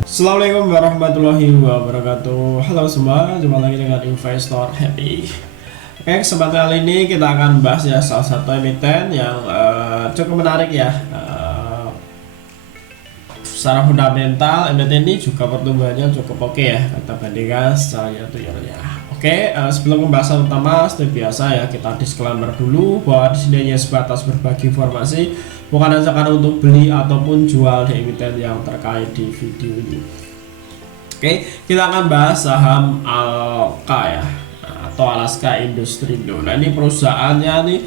Assalamualaikum warahmatullahi wabarakatuh. Halo semua, jumpa lagi dengan Investor Happy. Oke, kesempatan kali ini kita akan bahas ya salah satu emiten yang cukup menarik ya. Secara fundamental emiten ini juga pertumbuhannya cukup oke ya, kita bandingkan secara year-to-year-nya. Oke, sebelum pembahasan utama seperti biasa ya, kita disclaimer dulu bahwa di sini hanya sebatas berbagi informasi, bukan ajakan untuk beli ataupun jual di emiten yang terkait di video ini. Oke, kita akan bahas saham Alka ya, atau Alaska Industries. Nah, ini perusahaannya nih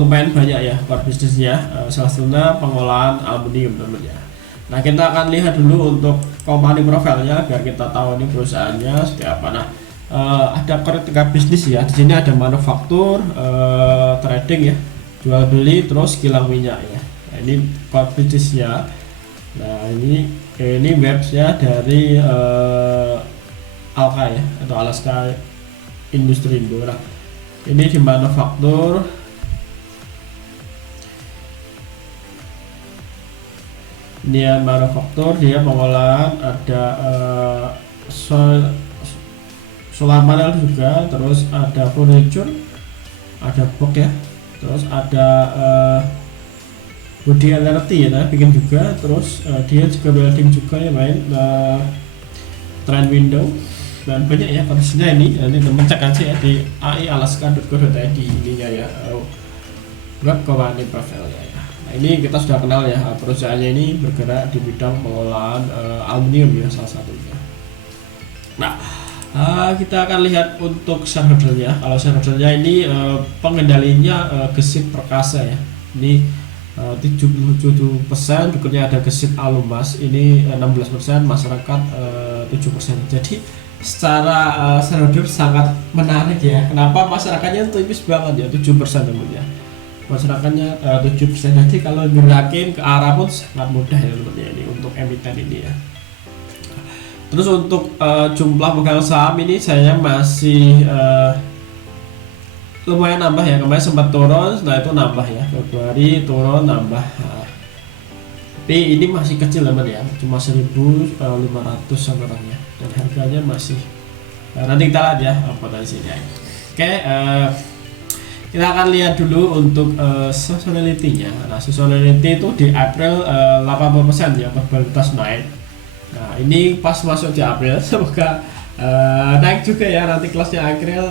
lumayan banyak ya core bisnisnya, salah satunya pengolahan aluminium teman-teman. Nah, kita akan lihat dulu untuk company profilnya biar kita tahu ini perusahaannya seperti apa. Nah, ada core tiga bisnis ya. Di sini ada manufaktur, trading ya, jual beli, terus kilang minyak ya. Nah, ini core bisnisnya. Nah, ini websnya dari Alka ya, atau Alaska Industries. Nah, ini di manufaktur. Ini ya manufaktur, dia pengolahan, ada solar panel juga, terus ada furniture, ada box ya, terus ada body LRT ya, bikin juga, terus dia juga welding juga ya, main trend window dan banyak ya kondisinya. Ini teman cek aja ya di aialaska.co.id ininya ya, web company profile ya. Nah, ini kita sudah kenal ya, perusahaannya ini bergerak di bidang pengolahan aluminium ya salah satunya. Nah, kita akan lihat untuk shareholdernya. Kalau shareholdernya ini pengendalinya Gesit Perkasa ya. Ini 77%, berikutnya ada Gesit Alumas ini 16%, masyarakat 7%. Jadi secara shareholder sangat menarik ya. Kenapa masyarakatnya tipis banget ya, 7% teman-teman. Masyarakatnya 7%. Jadi kalau gerakin ke arah pun sangat mudah ya teman-teman ini untuk emiten ini ya. Terus untuk jumlah pegang saham ini saya masih lumayan nambah ya. Kemarin sempat turun, setelah itu nambah ya. Februari turun nambah. Tapi ini masih kecil teman ya, cuma 1.500 orangnya, dan harganya masih nanti kita lihat ya potensinya. Oke, kita akan lihat dulu untuk seasonality-nya. Nah, seasonality itu di April 80% ya, probabilitas naik. Nah, ini pas masuk di April, semoga naik juga ya nanti kelasnya April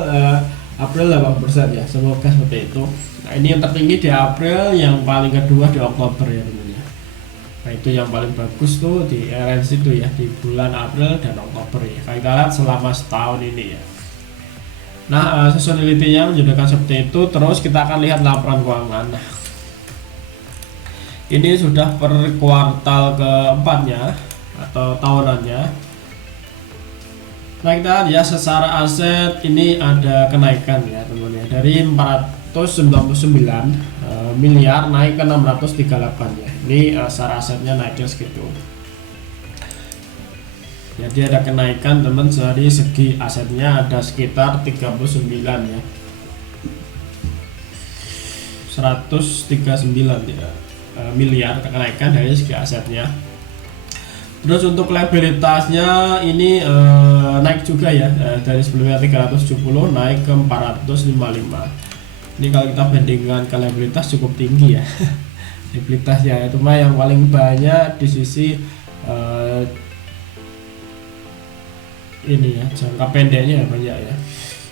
80% ya, semoga seperti itu. Nah, ini yang tertinggi di April, yang paling kedua di Oktober ya teman ya. Nah, itu yang paling bagus tuh di RNC itu ya, di bulan April dan Oktober ya. Kita lihat selama setahun ini ya. Nah, seasonality-nya menunjukkan seperti itu. Terus kita akan lihat laporan keuangan. Nah, ini sudah per kuartal keempatnya atau tahunannya. Nah, kita lihat ya, secara aset ini ada kenaikan ya teman-teman, dari 499 miliar naik ke 638 ya. Ini secara asetnya naiknya segitu. Jadi ada kenaikan teman, dari segi asetnya ada sekitar 39 ya, 139 ya, miliar kenaikan dari segi asetnya. Terus untuk liabilitasnya ini naik juga ya, dari sebelumnya 370 naik ke 455. Ini kalau kita bandingkan ke liabilitas cukup tinggi ya. Liabilitasnya itu mah yang paling banyak di sisi ini ya, jangka pendeknya banyak ya.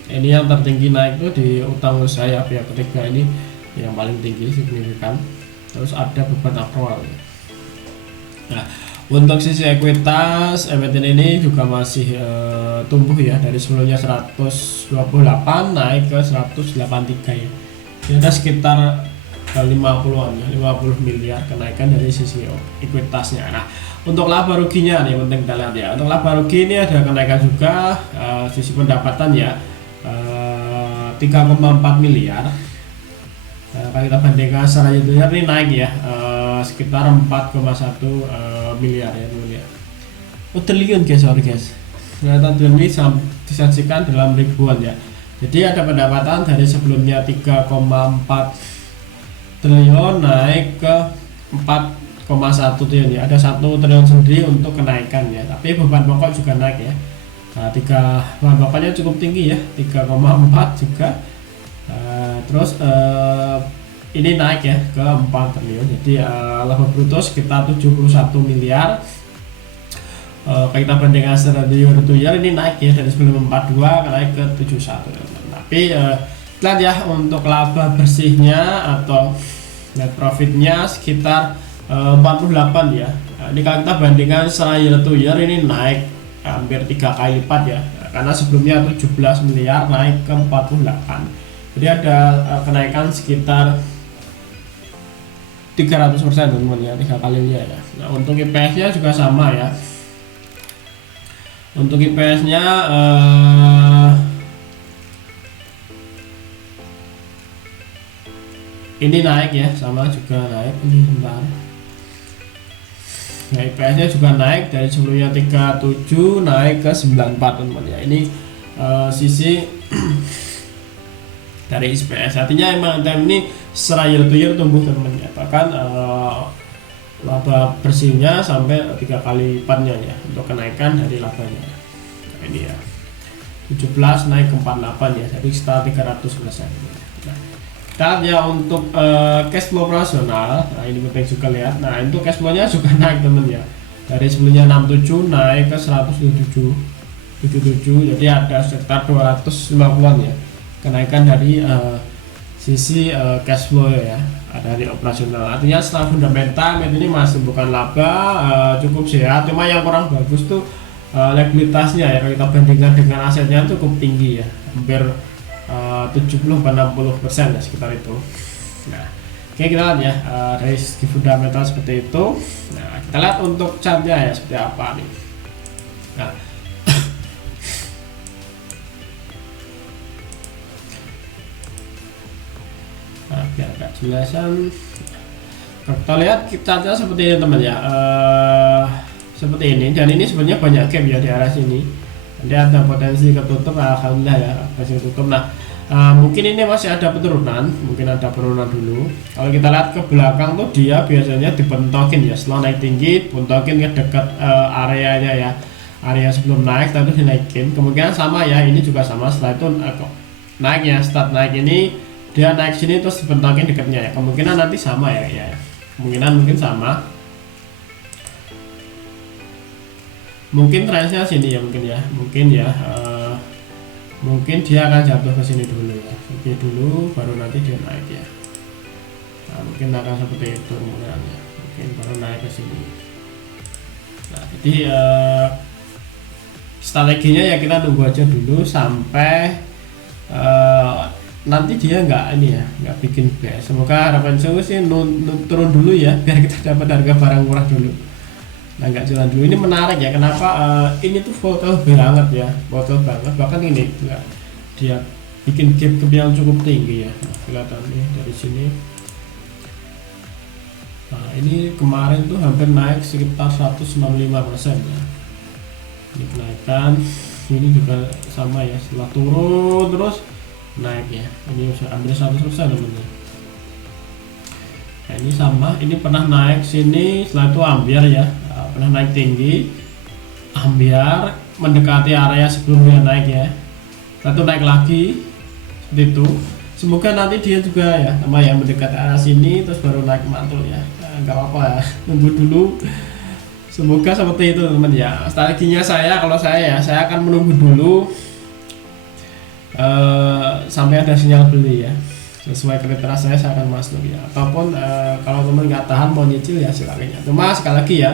Ini yang tertinggi naik itu di utang usaha ya, pihak ketiga ini yang paling tinggi signifikan. Terus ada beban akrual ya. Nah, untuk sisi ekuitas emiten ini juga masih tumbuh ya, dari sebelumnya 128 naik ke 183 ya. Ini ada sekitar 50-an ya, 50 miliar kenaikan dari sisi ekuitasnya. Nah, untuk laba ruginya nih penting kita lihat ya. Untuk laba rugi ini ada kenaikan juga, sisi pendapatan ya, 3,4 miliar. Kalau kita bandingkan secara year ini naik ya, sekitar 4,1 miliar ya teman ya. Oh, triliun guys, sorry guys. Ternyata ini disajikan dalam ribuan ya. Jadi ada pendapatan dari sebelumnya 3,4 triliun naik ke 4,1 triliun ya. Ada 1 triliun sendiri untuk kenaikan ya. Tapi beban pokok juga naik ya. Nah, tiga beban pokoknya cukup tinggi ya, 3,4 juga. Terus ini naik ya ke 4 triliun. Jadi laba bruto sekitar 71 miliar. Kalau kita bandingkan secara year to year ini naik ya, dari sebelum 42 naik ke 71. Tapi lihat ya, untuk laba bersihnya atau net profitnya sekitar 48 ya. Ini kalau kita bandingkan secara year to year ini naik hampir 3 kali lipat ya, karena sebelumnya 17 miliar naik ke 48. Jadi ada kenaikan sekitar 300% teman-teman ya, 3 kalinya ya. Nah, untuk IPS nya juga sama ya. Untuk IPS nya ini naik ya, sama juga naik ini bentar. Nah, IPS nya juga naik dari sebelumnya 37 naik ke 94 teman ya. Ini sisi dari IPS, artinya emang time ini secara year to year tumbuh teman ya, bahkan laba bersihnya sampai 3 kali lipatnya ya untuk kenaikan dari labanya. Nah, ini ya 17 naik ke 48 ya, jadi sekitar 300%. Nah, kita ya untuk cash flow operasional, nah ini penting juga lihat. Nah, itu cash flow nya juga naik teman ya, dari sebelumnya 67 naik ke 177, jadi ada sekitar 250-an ya kenaikan dari sisi cash flow ya, dari operasional. Artinya setelah fundamental ini masih bukan laba, cukup sehat. Cuma yang kurang bagus tuh likuiditasnya ya, kalau kita bandingkan dengan asetnya cukup tinggi ya, hampir 70-60% ya sekitar itu. Nah, oke, kita lihat ya dari segi fundamental seperti itu. Nah, kita lihat untuk chartnya ya seperti apa nih. Nah, biar agak jelasan, kita lihat chartnya seperti ini teman ya, seperti ini, dan ini sebenarnya banyak gap ya di arah sini. Nanti ada potensi ketutup, alhamdulillah ya masih tutup. Nah, mungkin ini masih ada penurunan, mungkin ada penurunan dulu. Kalau kita lihat ke belakang tuh dia biasanya dibentokin ya, setelah naik tinggi bentokin ke dekat areanya ya, area sebelum naik lalu dinaikin. Kemungkinan sama ya, ini juga sama, setelah itu naik ya, start naik ini dia naik sini terus dibentokin dekatnya ya, kemungkinan nanti sama ya, mungkin sama, mungkin trennya sini ya, mungkin dia akan jatuh ke sini dulu ya, oke dulu baru nanti dia naik ya. Nah, mungkin akan seperti itu kemungkinannya, mungkin baru naik ke sini. Nah, jadi strateginya ya kita tunggu aja dulu sampai nanti dia nggak bikin BS. Semoga harapan saya sih turun dulu ya, biar kita dapat harga barang murah dulu. Nah, nggak jalan dulu. Ini menarik ya, kenapa ini tuh volatile banget ya, volatile banget. Bahkan ini dia bikin gap yang cukup tinggi ya. Nah, kelihatan nih dari sini. Nah, ini kemarin tuh hampir naik sekitar 165% ya. Ini kenaikan, ini juga sama ya, setelah turun terus naik ya, ini hampir 100% teman-teman. Nah, ini sama, ini pernah naik sini, setelah itu ambiar ya, pernah naik tinggi, ambiar mendekati area sebelumnya naik ya, setelah itu naik lagi seperti itu. Semoga nanti dia juga ya sama ya, mendekati area sini terus baru naik mantul ya. Nggak apa-apa ya, tunggu dulu. Semoga seperti itu teman ya. Strateginya kalau saya akan menunggu dulu sampai ada sinyal beli ya, sesuai kriteria saya akan masuk ya. Ataupun kalau teman nggak tahan mau nyicil ya silakan ya. Cuma sekali lagi ya,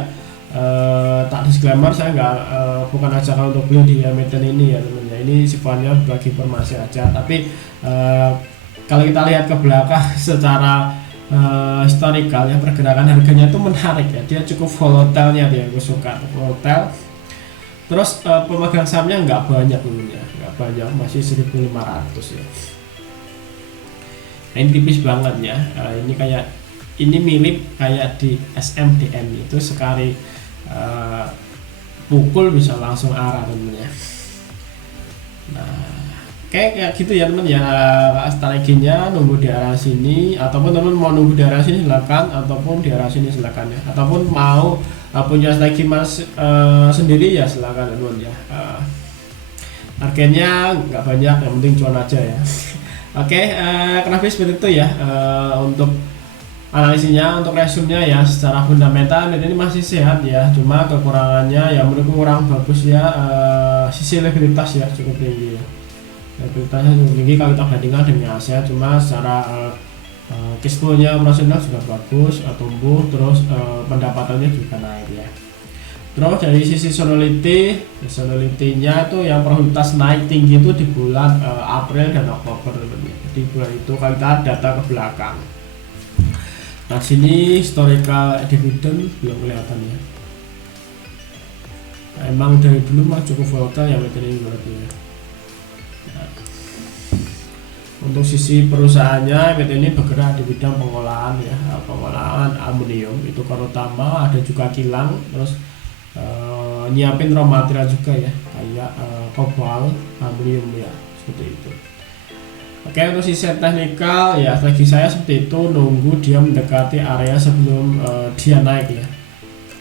tak disclaimer, saya bukan ajakan untuk beli di emiten ini ya teman ya. Ini sifatnya bagi informasi aja. Tapi kalau kita lihat ke belakang secara historical ya, pergerakan harganya itu menarik ya. Dia cukup volatile-nya, dia gue suka volatile. Terus pemegang sahamnya nggak banyak dulunya, nggak banyak, masih 1.500 ya. Nah, ini tipis banget ya. Ini mirip kayak di SMDN itu, sekali pukul bisa langsung arah temennya. Nah, oke, kayak gitu ya teman ya, strateginya nunggu di arah sini, ataupun teman mau nunggu di arah sini silakan, ataupun di arah sini silakan ya, ataupun mau punya strategi mas sendiri ya silakan teman ya. Targetnya nggak banyak, yang penting cuan aja ya. Oke, kurang lebih seperti itu ya untuk analisisnya. Untuk resumnya ya, secara fundamental ini masih sehat ya, cuma kekurangannya ya menurutku kurang bagus ya, sisi likuiditas ya cukup tinggi ya. Likuiditasnya cukup tinggi kalau kita bandingkan dengan Asia, cuma secara cash flow-nya operasional juga bagus, tumbuh, terus pendapatannya juga naik ya. Terus dari sisi seasonality-nya tuh yang probabilitas naik tinggi itu di bulan April dan Oktober. Di bulan itu kalau kita data ke belakang. Nah sini historical dividend belum kelihatan ya. Nah, emang dari dulu mah cukup volatile ya ini berarti ya. Nah, untuk sisi perusahaannya PT ini bergerak di bidang pengolahan ya, pengolahan aluminium itu terutama, ada juga kilang, terus nyiapin raw material juga ya, kayak kobalt, aluminium ya, seperti itu. Oke, untuk sisi teknikal ya strategi saya seperti itu, nunggu dia mendekati area sebelum dia naik ya.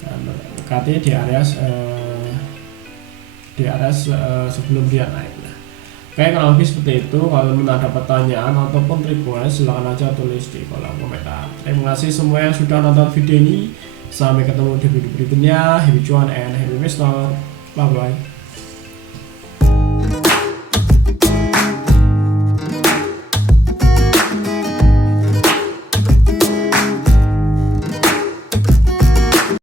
Nah, mendekati di area sebelum dia naik. Nah, oke, kalau lebih seperti itu. Kalau ada pertanyaan ataupun request silahkan aja tulis di kolom komentar. Terima kasih semua yang sudah nonton video ini. Sampai ketemu di video berikutnya. Happy cuan and happy investor. Bye bye.